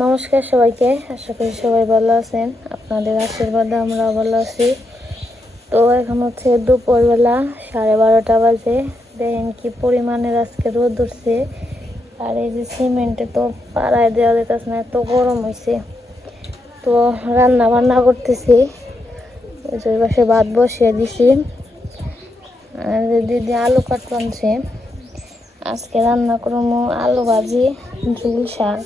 নমস্কার সবাইকে, আশা করি সবাই ভালো আছেন। আপনাদের আশীর্বাদে আমরা ভালো আছি। তো এখন হচ্ছে দুপুরবেলা, সাড়ে বারোটা বাজে। দেখেন কি পরিমাণের আজকে রোদ উঠছে। আর এই যে সিমেন্টে তো পাড়ায় দেওয়া যেতেছে না, এত গরম হয়েছে তো রান্না বান্না করতেছি ওই পাশে ভাত বসিয়ে দিছি। আর দিদি আলু কাটতে আনছে। আজকে রান্না করব আলু ভাজি, ঝুল শাক।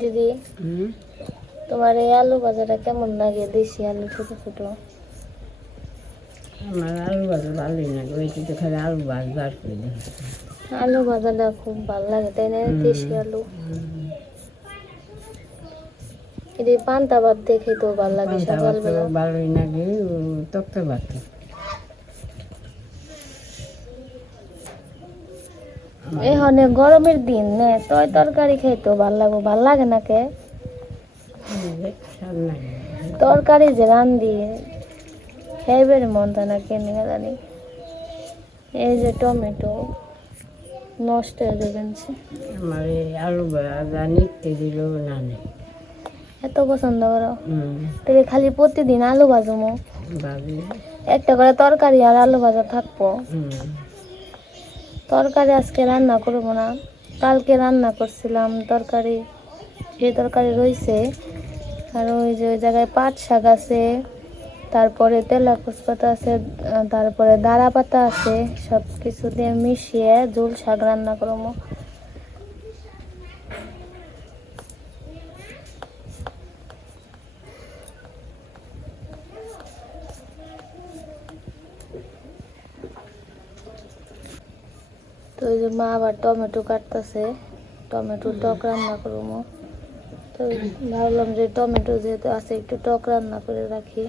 দিদি তোমার এই আলু ভাজাটা কেমন লাগে? দেশি আলু ছোট ছোট? আমার আলু ভাজা ভালোই না ওই তো খালি আলু ভাজ করে। আলু ভাজাটা খুব ভালো লাগে তাই না? দেশি আলু। পান্তা ভাত দেখে তো ভালো লাগে সকালবেলা। ভালোই লাগে তক্ত ভাত এখানে গরমের দিন নে তয় তরকারি খাইতো ভালো লাগবো ভালো লাগে না কে? তরকারি যে রান্ধি খাইবে মন তা না কেন জানি। এই যে টমেটো নষ্ট হয়ে আমার আলু ভাজা নিতে দিল না নেই এত পছন্দ করো। তাহলে খালি প্রতিদিন আলু ভাজমো একটা করে তরকারি আর আলু ভাজা থাকব। তরকারি আজকে রান্না করব না। কালকে রান্না করছিলাম তরকারি। সেই তরকারি রয়েছে আর ওই যে ওই জায়গায় পাট শাক আছে তারপরে তেলাকুচ পাতা আছে তারপরে দাঁড়া পাতা আছে সব কিছু দিয়ে মিশিয়ে ঝোল শাক রান্না করব। মা আবার টমেটো কাটতেছে। টমেটো টক রান্না করব। তো ভাবলাম যে টমেটো যেহেতু আছে একটু টক রান্না করে রাখি।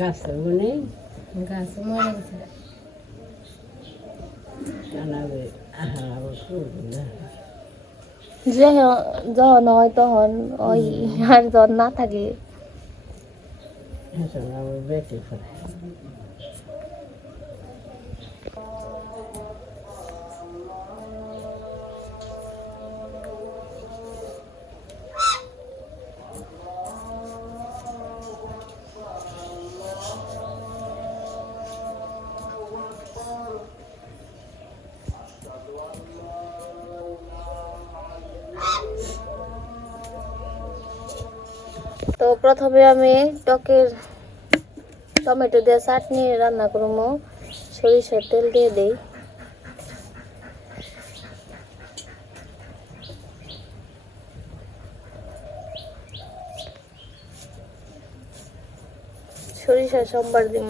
গাছ গাছ মরে গেছে। আহা যে যখন হয় তখন ওই আর যখন না থাকে প্রথমে আমি টকের টমেটো দিয়ে চাটনি রান্না করব। সরিষার তেল দিয়ে দিই। সরিষা সোমবার দিব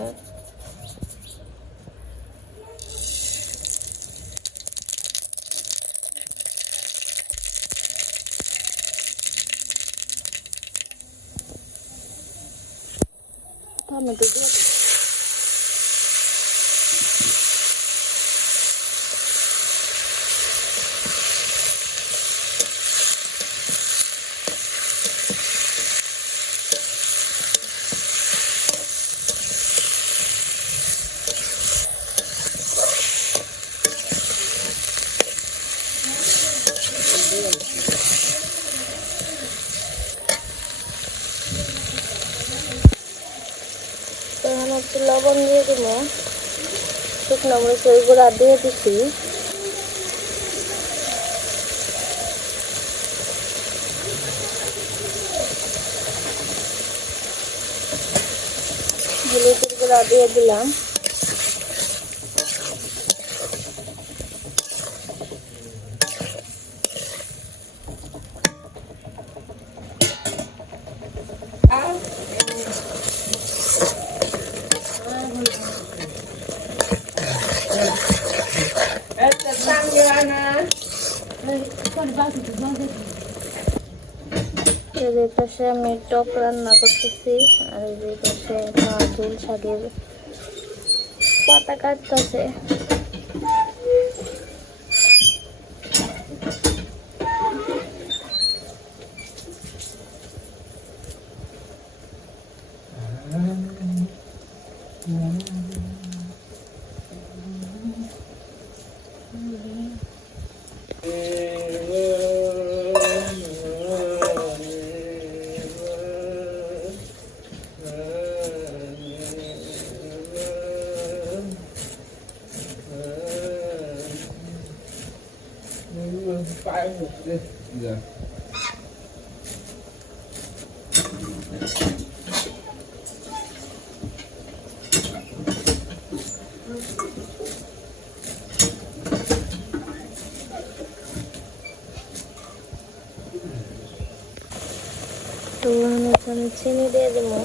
টমেটো দিয়ে দিই। হচ্ছে লবণ দিয়ে দিব। শুকনো মরিচের গুঁড়া দিয়ে দিছি। হলুদের গুঁড়া দিয়ে দিলাম। এই পাশে আমি টক রান্না করতেছি আর এই পাশে মা শাকের পাতা কাটতেছে Yeah. তো আমি এখানে চিনি দিয়ে দেবো।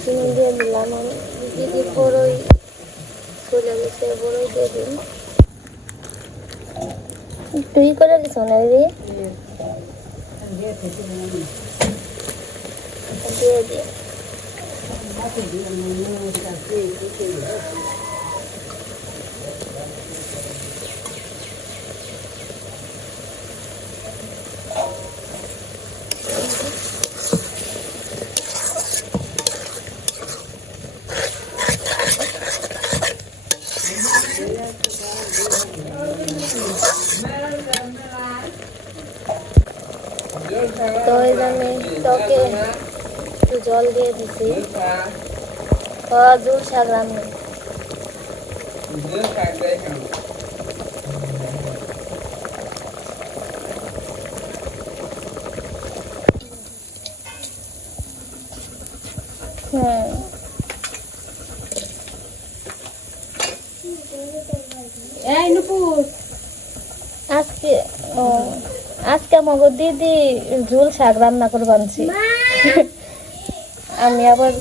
চিনি দিয়ে দিলাম আমি। দিদি বড়ই চলে গেছে, বড়ই দিয়ে দিন। তুই করে দিছ না দিদি? দিয়ে দি। তো এই যে আমি টকে একটু জল দিয়ে দিছি। জুল শাক রান্না হুম এই নুপুর আজকে ও আজকে আমাকে দিদি ঝুল শাক রান্না করে বানছি। আমি আবার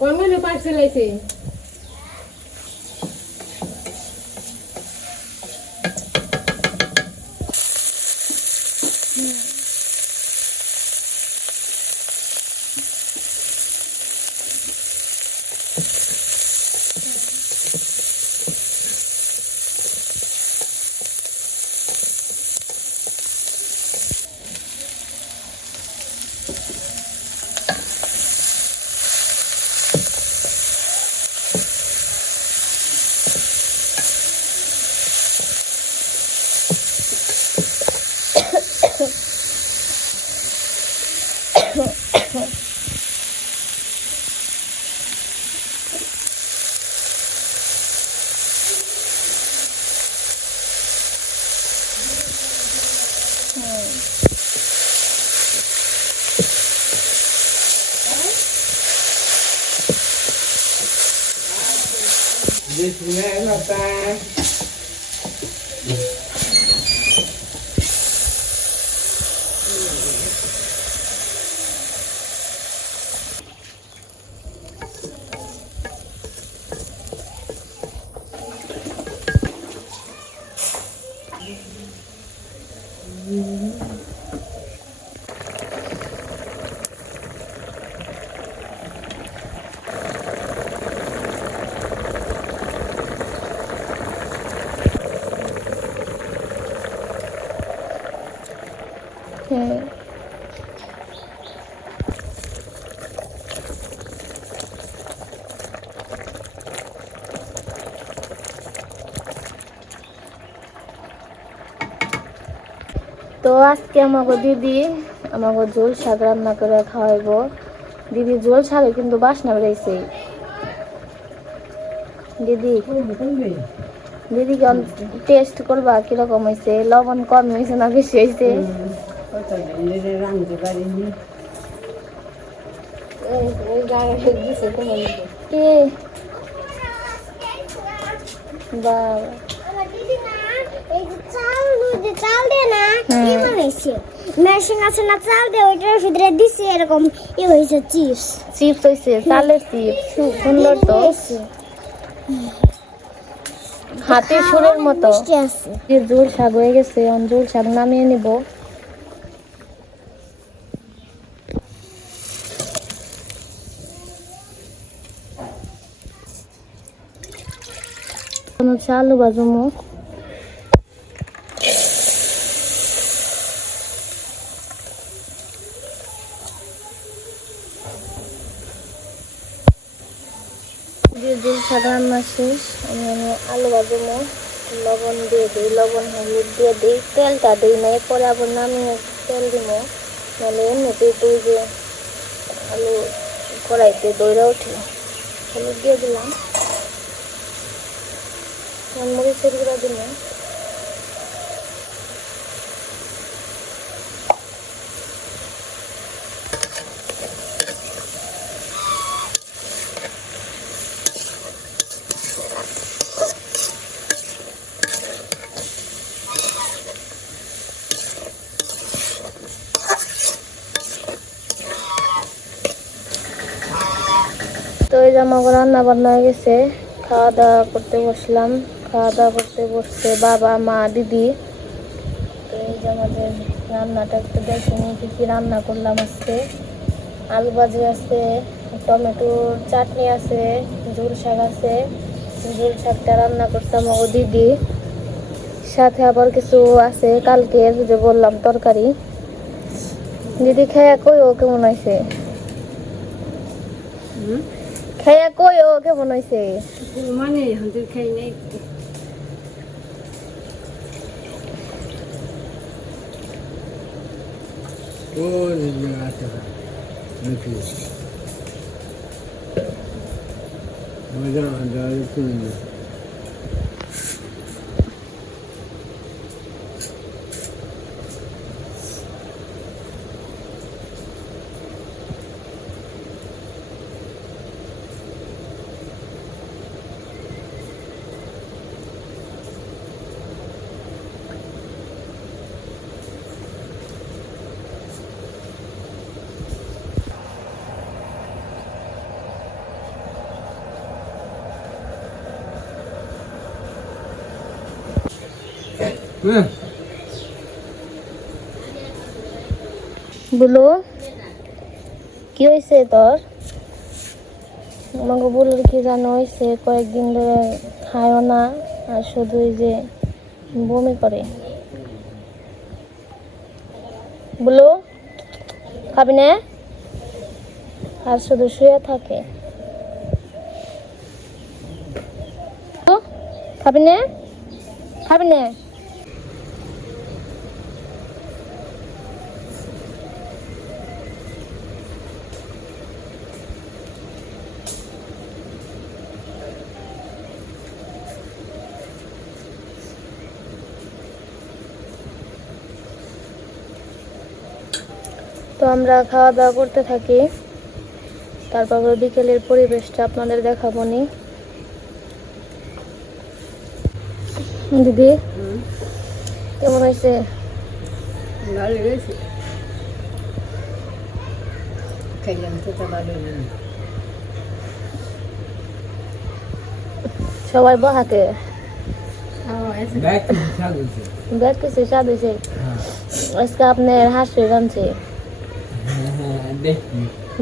কমে পার্সেল this we're gonna তো আজকে আমাকে দিদি আমাকে ঝোল শাক রান্না করে খাওয়াইবো। দিদি ঝোল শাকে কিন্তু বাসনা বেড়াইছে। দিদি দিদি টেস্ট করবা কীরকম হয়েছে লবণ কম হয়েছে না বেশি হয়েছে কি? বাবা। এই যে চাল চাল দিয়ে না হুম। কি বানাইছে? মেশিন আছে না চাল দিয়ে ওইটার ভিতরে দিছে এরকম ই হয়েছে চিপস। চিপস হয়েছে চালের চিপস সুন্দর তো। হাতের সুরের মতো। যে জোল শাক হয়ে গেছে জোল শাক নামিয়ে নিব। এখন হচ্ছে আলু বাজুমো দিয়ে জোল শাক রান্না শেষ আমি আমি বাজুমো লবণ দিয়ে দিই, লবণ, হলুদ দিয়ে দিই। তেলটা দিই না, এরপরে আবার নামিয়ে তেল দিব। নাহলে এমনিতেই তুই যে আলু কড়াইতে দইরা উঠে হলুদ দিয়ে দিলাম। মরিচের গুঁড়া দিলাম। তো এই আমার রান্না বান্না হয়ে গেছে খাওয়া দাওয়া করতে বসলাম। খাওয়া দাওয়া করতে বসছে বাবা, মা, দিদি। তো এই যে রান্নাটা একটু দেখে নিই, কি কি রান্না করলাম আজকে। আলু ভাজি আছে, টমেটোর চাটনি আছে, ঝুল শাক আছে। ঝুল শাকটা রান্না করতাম ও দিদি। সাথে আবার কিছু আছে কালকের যে বললাম তরকারি। দিদি খেয়ে কই ও কেমন হয়েছে হুম? খেয়ে কই ও কেমন হয়েছে মানে খাই নাই মজা আদায় করুন বলো, কি হয়েছে তোর? আমাকে বলল কি জানো হয়েছে কয়েকদিন ধরে খায়ও না, আর শুধু এই যে বমি করে। বলো, খাবি না? আর শুধু শুয়ে থাকে। খাবি না? খাবি না? তো আমরা খাওয়া দাওয়া করতে থাকি। তারপর বিকেলের পরিবেশটা আপনাদের দেখাবো নি। দিদি কেমন হয়েছে? ভালো গেছে খাইলাম তো তা ভালো সবাই বহাতে ব্যাগ কিছু স্বাদ হয়েছে হ্যাঁ। আজকে আপনার হাসি দেখি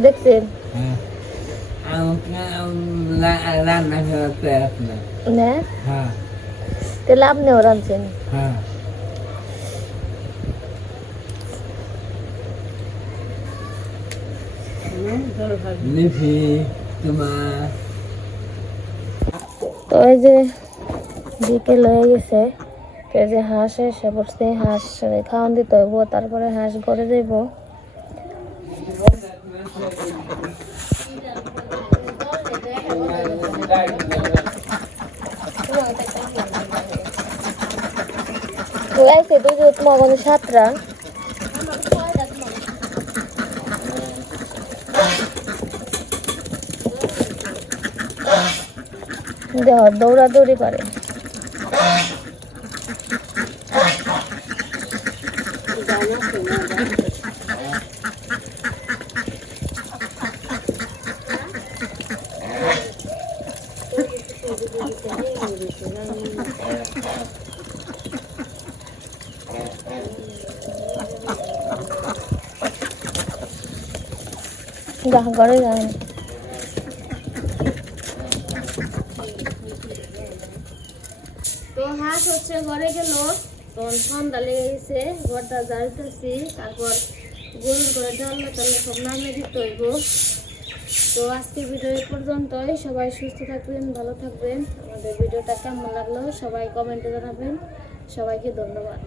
দেখছেন তাহলে আপনিও রাঁধছেন তো এই যে বিকেল হয়ে গেছে এই যে হাঁস এসে পড়ছে হাঁস খাওয়ান দিতে হইব তারপরে হাঁস ঘরে যাইব তো দুধ তোমার কোনো সাতটা দৌড়াদৌড়ি পারে। যা ঘরে তো হাঁস হচ্ছে ঘরে গেল তখন সন্ধ্যা লেগে গেছে ঘরটা তারপর গরুর সব নামে তো আজকের ভিডিও পর্যন্তই সবাই সুস্থ থাকবেন ভালো থাকবেন আমাদের ভিডিওটা কেমন লাগল সবাই কমেন্টে জানাবেন সবাইকে ধন্যবাদ